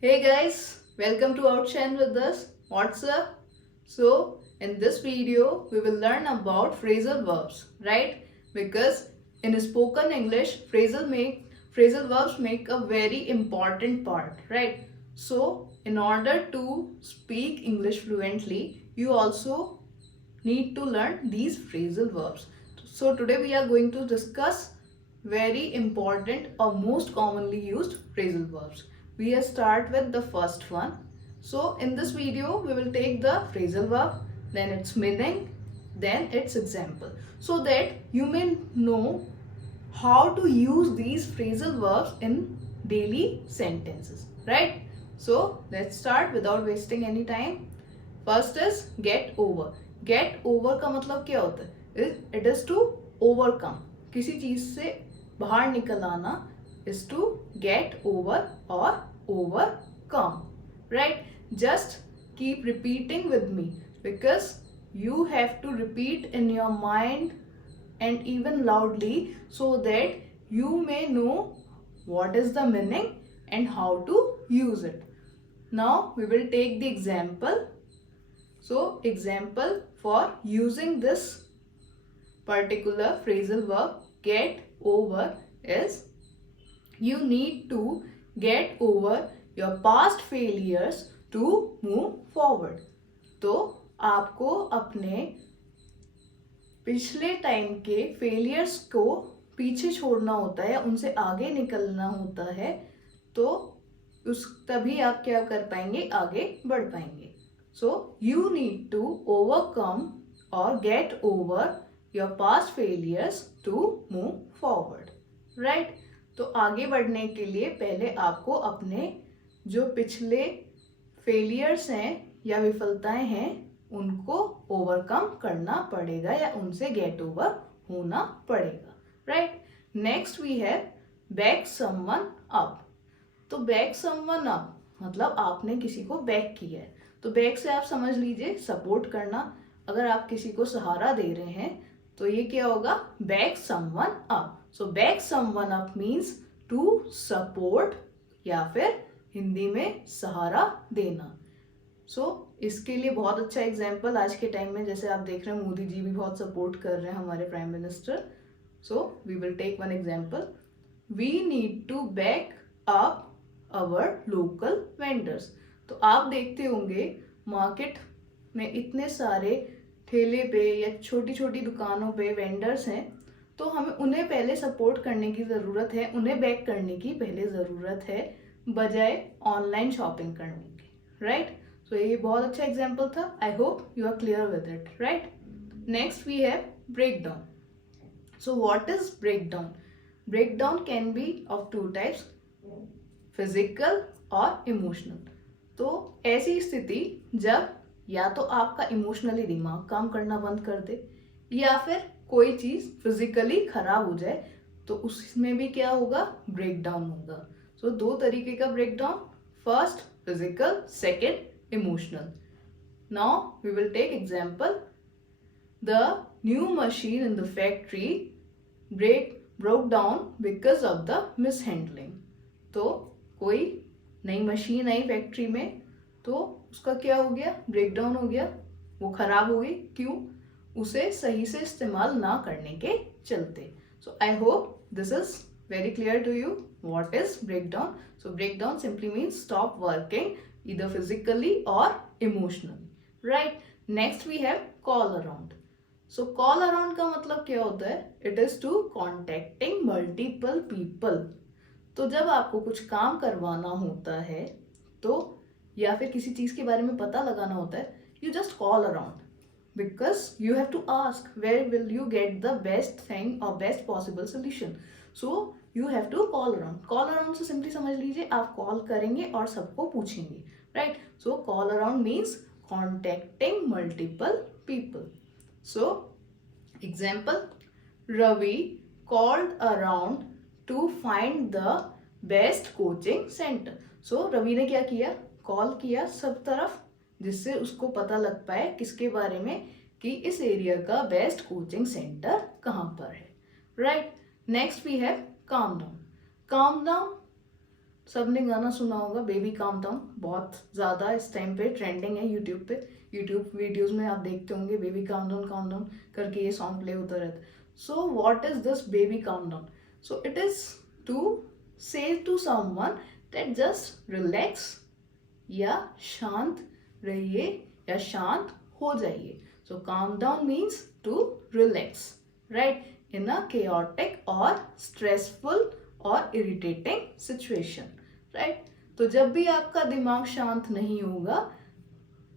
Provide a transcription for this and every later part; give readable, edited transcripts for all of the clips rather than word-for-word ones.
Hey guys, welcome to Outshine with us. What's up? So, in this video, we will learn about phrasal verbs, right? Because in spoken English, phrasal verbs make a very important part, right? So, in order to speak English fluently, you also need to learn these phrasal verbs. So, today we are going to discuss very important or most commonly used phrasal verbs. We will start with the first one. So in this video we will take the phrasal verb, then its meaning, then its example, so that you may know how to use these phrasal verbs in daily sentences, right? So let's start without wasting any time. First is get over. Get over का मतलब क्या होता है? It is to overcome. किसी चीज से बाहर निकल आना इज टू गेट ओवर और overcome, right? Just keep repeating with me because you have to repeat in your mind and even loudly so that you may know what is the meaning and how to use it. Now we will take the example. So example for using this particular phrasal verb get over is you need to get over your past failures to move forward. तो आपको अपने पिछले time के failures को पीछे छोड़ना होता है, उनसे आगे निकलना होता है, तो उस तभी आप क्या कर पाएंगे, आगे बढ़ पाएंगे. So you need to overcome और get over your past failures to move forward, right? तो आगे बढ़ने के लिए पहले आपको अपने जो पिछले फेलियर्स हैं या विफलताएं हैं उनको ओवरकम करना पड़ेगा या उनसे गेट ओवर होना पड़ेगा, right? Next we have back someone up. तो बैक समवन अप मतलब आपने किसी को बैक किया है. तो बैक से आप समझ लीजिए सपोर्ट करना. अगर आप किसी को सहारा दे रहे हैं तो ये क्या होगा, back someone up. So back someone up means to support या फिर हिंदी में सहारा देना. सो इसके लिए बहुत अच्छा एग्जाम्पल आज के टाइम में जैसे आप देख रहे हैं मोदी जी भी बहुत सपोर्ट कर रहे हैं हमारे prime minister. So we will take one example. We need to back up our local vendors. तो आप देखते होंगे मार्केट में इतने सारे ठेले पे या छोटी छोटी दुकानों पे वेंडर्स हैं, तो हमें उन्हें पहले सपोर्ट करने की ज़रूरत है, उन्हें बैक करने की पहले ज़रूरत है बजाय ऑनलाइन शॉपिंग करने की, राइट? सो ये बहुत अच्छा एग्जाम्पल था. I hope you are clear with it, right? Next we have break down. So what is break down? Break down can be of two types, physical और इमोशनल. तो ऐसी स्थिति जब या तो आपका इमोशनली दिमाग काम करना बंद कर दे या फिर कोई चीज़ फिजिकली खराब हो जाए, तो उसमें भी क्या होगा, ब्रेक डाउन होगा. सो दो तरीके का break down, first physical, second emotional. Now we will take example. The new machine in the factory broke down because of the mishandling. तो कोई नई मशीन आई फैक्ट्री में तो उसका क्या हो गया, ब्रेक डाउन हो गया, वो खराब हो गई. क्यों? उसे सही से इस्तेमाल ना करने के चलते. So I hope this is very clear to you what is breakdown. So breakdown simply means stop working either physically or emotionally, right? Next we have call around. So call around का मतलब क्या होता है? It is to contacting multiple people. तो जब आपको कुछ काम करवाना होता है तो या फिर किसी चीज़ के बारे में पता लगाना होता है, you just call around because you have to ask where will you get the best thing or best possible solution. So you have to call around. Call around से simply समझ लीजिए आप कॉल करेंगे और सबको पूछेंगे, right? So call around means contacting multiple people. So example, Ravi called around to find the best coaching center. So Ravi ने क्या किया, कॉल किया सब तरफ जिससे उसको पता लग पाए किसके बारे में, कि इस एरिया का बेस्ट कोचिंग सेंटर कहाँ पर है, right? Next we have calm down. Calm down सबने गाना सुना होगा बेबी काम डाउन, बहुत ज़्यादा इस टाइम पे ट्रेंडिंग है यूट्यूब पे। यूट्यूब वीडियोस में आप देखते होंगे बेबी काम डाउन करके ये सॉन्ग प्ले होता रहता है। So what is this baby calm down? So it is to say to someone that just relax, या शांत रहिए या शांत हो जाइए। So calm down means to relax, right, in a chaotic और स्ट्रेसफुल और इरिटेटिंग सिचुएशन, राइट। तो जब भी आपका दिमाग शांत नहीं होगा,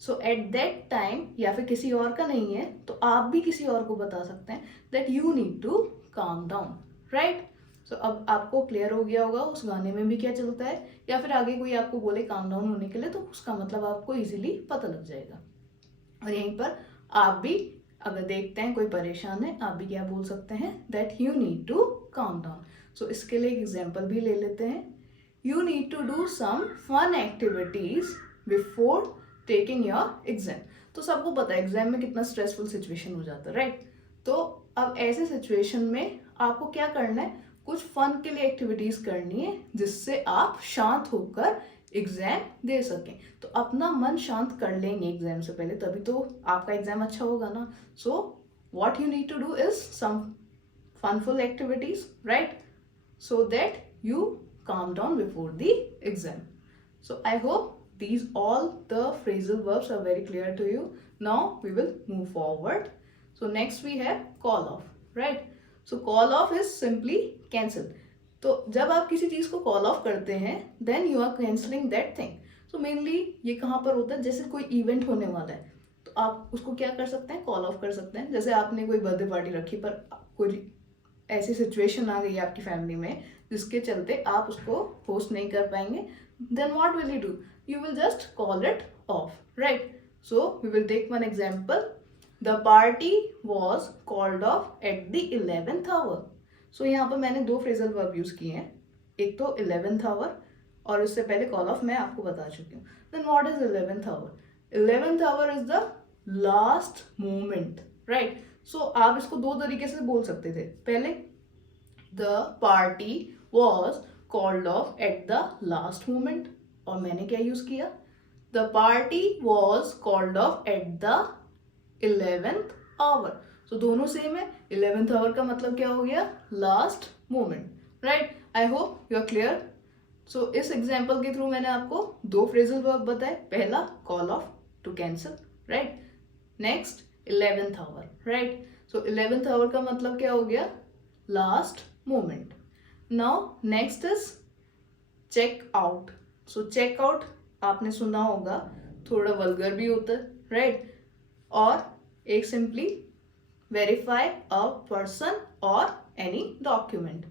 सो एट दैट टाइम, या फिर किसी और का नहीं है तो आप भी किसी और को बता सकते हैं that you need to calm down, right. So अब आपको क्लियर हो गया होगा उस गाने में भी क्या चलता है, या फिर आगे कोई आपको बोले काम डाउन होने के लिए तो उसका मतलब आपको इजीली पता लग जाएगा। और यहीं पर आप भी अगर देखते हैं कोई परेशान है, आप भी क्या बोल सकते हैं that you need to calm down. So इसके लिए एक एग्जाम्पल भी ले लेते हैं। You need to do some fun activities before taking your exam. तो सबको पता है एग्जाम में कितना स्ट्रेसफुल सिचुएशन हो जाता है, राइट। तो अब ऐसे सिचुएशन में आपको क्या करना है, कुछ फन के लिए एक्टिविटीज करनी है जिससे आप शांत होकर एग्जाम दे सकें। तो अपना मन शांत कर लेंगे एग्जाम से पहले, तभी तो आपका एग्जाम अच्छा होगा ना। So what you need to do is some funful activities, right, so that you calm down before the exam. So I hope these all the phrasal verbs are very clear to you. Now we will move forward. So next we have call off, right? So call off is simply cancel. तो जब आप किसी चीज को call off करते हैं then you are cancelling that thing. So mainly ये कहाँ पर होता है, जैसे कोई इवेंट होने वाला है तो आप उसको क्या कर सकते हैं, कॉल ऑफ कर सकते हैं। जैसे आपने कोई बर्थडे पार्टी रखी पर कोई ऐसी सिचुएशन आ गई है आपकी फैमिली में जिसके चलते आप उसको होस्ट नहीं कर पाएंगे, then what will you do, you will just call it off, right. So we will take one example, the party was called off at the 11th hour. So यहाँ पर मैंने दो फ्रेजल वर्ब यूज किए हैं, एक तो 11th our और उससे पहले कॉल ऑफ मैं आपको बता चुकी हूँ। Then what is 11th hour? 11th hour is the last moment, right. So आप इसको दो तरीके से बोल सकते थे। पहले the party was called off at the last moment, और मैंने क्या यूज किया, the party was called off at the 11th hour. So दोनों सेम है, 11th आवर का मतलब क्या हो गया, last moment, right. I hope you are clear. So इस एग्जाम्पल के थ्रू मैंने आपको दो फ्रेजल वर्ब बताए, पहला call off to cancel, right, next 11th hour, right. So 11th hour का मतलब क्या हो गया, last moment. Now next is check out. So check out आपने सुना होगा, थोड़ा वल्गर भी होता है, राइट, और एक सिंपली वेरीफाई अ पर्सन और एनी डॉक्यूमेंट।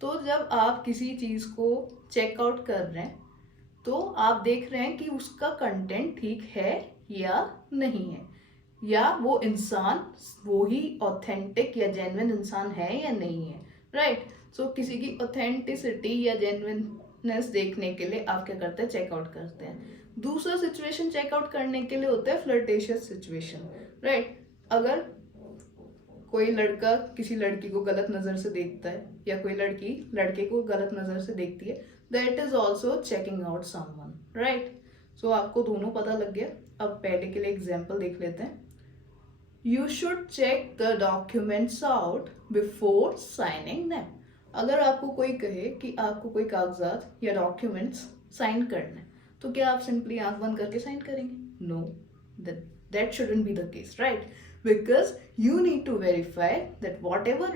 तो जब आप किसी चीज को चेकआउट कर रहे हैं तो आप देख रहे हैं कि उसका कंटेंट ठीक है या नहीं है, या वो इंसान वो ही ऑथेंटिक या जेन्युइन इंसान है या नहीं है, राइट। सो किसी की ऑथेंटिसिटी या जेन्युइननेस देखने के लिए आप क्या करते हैं, चेकआउट करते हैं। दूसरा सिचुएशन चेकआउट करने के लिए होता है फ्लर्टेशियस सिचुएशन, राइट। अगर कोई लड़का किसी लड़की को गलत नजर से देखता है या कोई लड़की लड़के को गलत नजर से देखती है, that is also checking out someone, right. So आपको दोनों पता लग गया। अब पहले के लिए एग्जाम्पल देख लेते हैं। You should check the documents out before signing them. अगर आपको कोई कहे कि आपको कोई कागजात या डॉक्यूमेंट्स साइन करना है तो क्या आप सिंपली आंख बंद करके साइन करेंगे? No, that shouldn't be the case, right, because you need to verify that whatever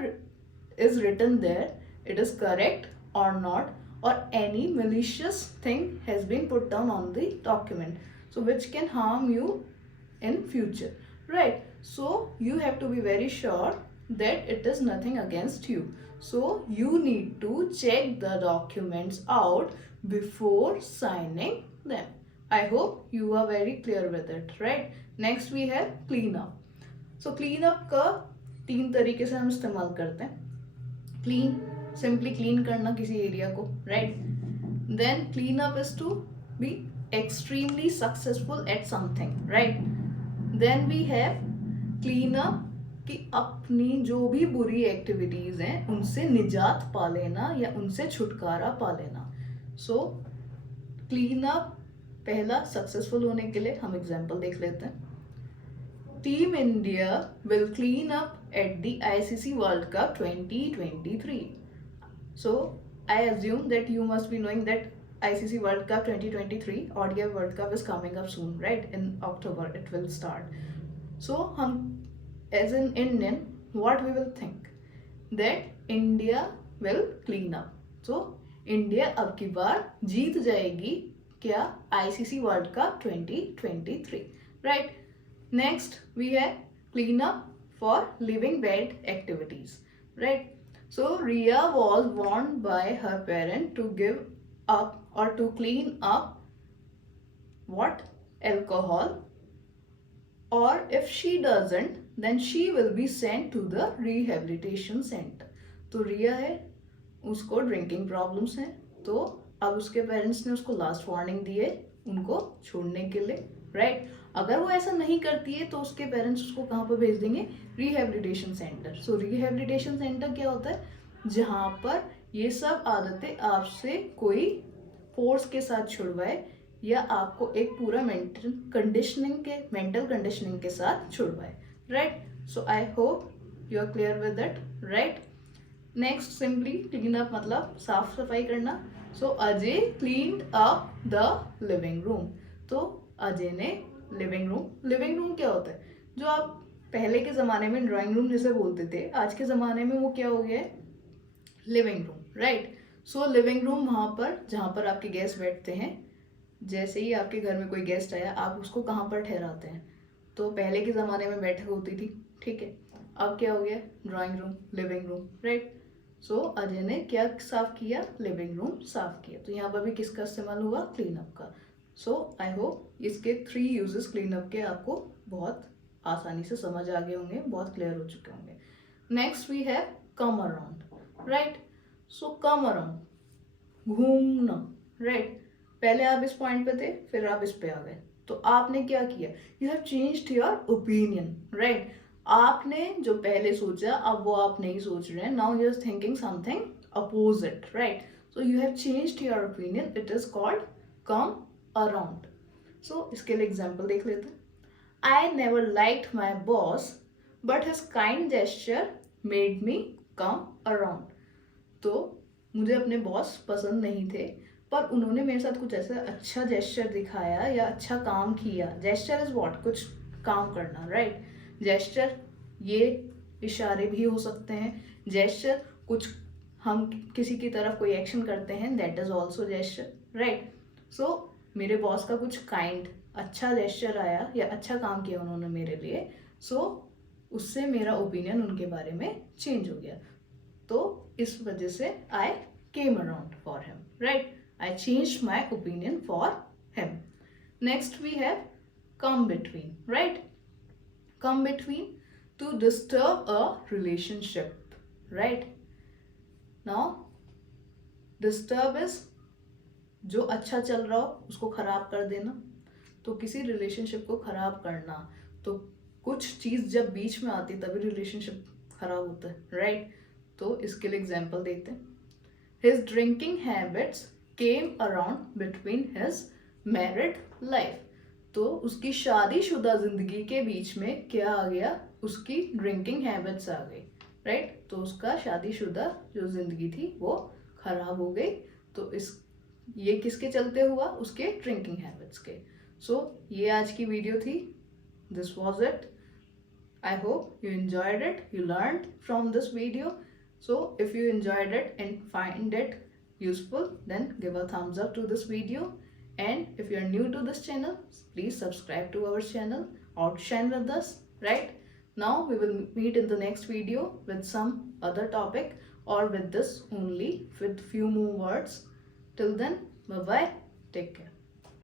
is written there it is correct or not, or any malicious thing has been put down on the document, so which can harm you in future, right. So you have to be very sure that it is nothing against you, so you need to check the documents out before signing them. I hope you are very clear with it, right. Next we have clean up. So clean up का तीन तरीके से हम इस्तेमाल करते हैं। Clean, simply clean करना किसी एरिया को, right. Then clean up is to be extremely successful at something, right. Then we have clean up कि अपनी जो भी बुरी एक्टिविटीज हैं उनसे निजात पा लेना या उनसे छुटकारा पा लेना। सो क्लीन अप, पहला सक्सेसफुल होने के लिए हम एग्जाम्पल देख लेते हैं. Team India will clean up at the ICC world cup 2023. So I assume that you must be knowing that ICC World Cup 2023 ODI World Cup is coming up soon, right? In October it will start. So hum as an Indian, what we will think that India will clean up. So India अब की बार जीत जाएगी क्या ICC World Cup 2023, right? Next we have clean up for living bed activities, right? So Ria was warned by her parent to give up or to clean up what? Alcohol, or if she doesn't then she will be sent to the rehabilitation center. तो रिया है, उसको drinking problems हैं, तो अब उसके parents ने उसको last warning दी है उनको छोड़ने के लिए, राइट? अगर वो ऐसा नहीं करती है तो उसके पेरेंट्स उसको कहाँ पर भेज देंगे? Rehabilitation centre. So rehabilitation centre क्या होता है? जहाँ पर ये सब आदतें आपसे कोई फोर्स के साथ छुड़वाए या आपको एक पूरा मेंटल कंडीशनिंग के साथ छुड़वाए, right? So I hope you are clear with that, right? Next simply clean up मतलब साफ सफाई करना. So Ajay cleaned up the living room. तो अजय ने लिविंग रूम क्या होता है? जो आप पहले के ज़माने में ड्राइंग रूम जैसे बोलते थे, आज के ज़माने में वो क्या हो गया है? Living room, right? So living room वहाँ पर जहाँ पर आपके गेस्ट बैठते हैं. जैसे ही आपके घर में कोई गेस्ट आया, आप उसको कहाँ पर ठहराते हैं? तो पहले के ज़माने में बैठक होती थी, ठीक है? अब क्या हो गया? Drawing room, living room, right? So Ajay ने क्या साफ किया? लिविंग रूम साफ किया. तो यहाँ पर भी किसका इस्तेमाल हुआ? क्लीन अप का. सो आई होप इसके 3 यूजेस क्लीन अप के आपको बहुत आसानी से समझ आ गए होंगे, बहुत क्लियर हो चुके होंगे. Next we have come around, right? So come around, घूमना, राइट? पहले आप इस पॉइंट पे थे, फिर आप इस पे आ गए, तो आपने क्या किया? You have changed your opinion, right? आपने जो पहले सोचा अब वो आप नहीं सोच रहे हैं. Now you are thinking something opposite, right? So you have changed your opinion. It is called come around. So इसके लिए एग्जाम्पल देख लेते हैं. I never liked my boss but his kind gesture made me come around. तो मुझे अपने boss पसंद नहीं थे, पर उन्होंने मेरे साथ कुछ ऐसा अच्छा जेस्चर दिखाया या अच्छा काम किया. Gesture is what? कुछ काम करना, राइट? जेस्चर ये इशारे भी हो सकते हैं. जेस्चर कुछ हम किसी की तरफ कोई एक्शन करते हैं, that is also gesture, right? So मेरे बॉस का कुछ काइंड अच्छा जेस्चर आया या अच्छा काम किया उन्होंने मेरे लिए, सो उससे मेरा ओपिनियन उनके बारे में चेंज हो गया. तो इस वजह से I came around for him, right? I changed my opinion for him. Next we have come between, right? Come between, to disturb a relationship, right? Now disturb is जो अच्छा चल रहा हो उसको खराब कर देना. तो किसी रिलेशनशिप को खराब करना, तो कुछ चीज़ जब बीच में आती तभी रिलेशनशिप खराब होता है, राइट? तो इसके लिए एग्जाम्पल देते हैं. His drinking habits came around between his married life. तो उसकी शादीशुदा जिंदगी के बीच में क्या आ गया? उसकी ड्रिंकिंग हैबिट्स आ गई, राइट? तो उसका शादीशुदा जो जिंदगी थी वो खराब हो गई. तो ये किसके चलते हुआ? उसके ड्रिंकिंग हैबिट्स के. सो ये आज की वीडियो थी. This was it. I hope you enjoyed it, you learned from this video. So if you enjoyed it and find it useful, then give a thumbs up to this video. And if you are new to this channel, please subscribe to our channel, outshine with us, right? Now we will meet in the next video with some other topic or with this only with few more words. Till then, bye bye, take care.